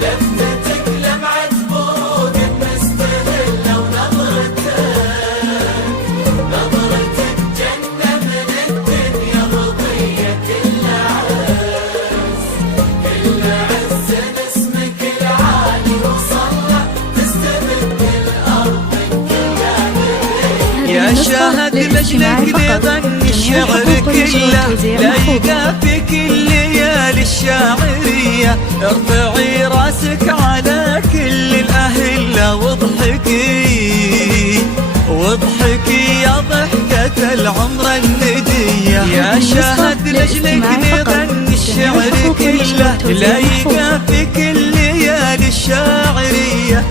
لفتك لمعة فوق مستهلة ونظرتك جنة من الدنيا مضية كل عز اسمك العالي وصلى تستمد الأرض يا شاهد لجلك لغني الشعر كله لا يقافي كل ليالي الشاعرية. ارفعي راسك على كل الأهلة واضحكي يا ضحكة العمر الندية. يا شاهد لجلك لغني الشعر كله لا يقافي كل ليالي الشاعرية.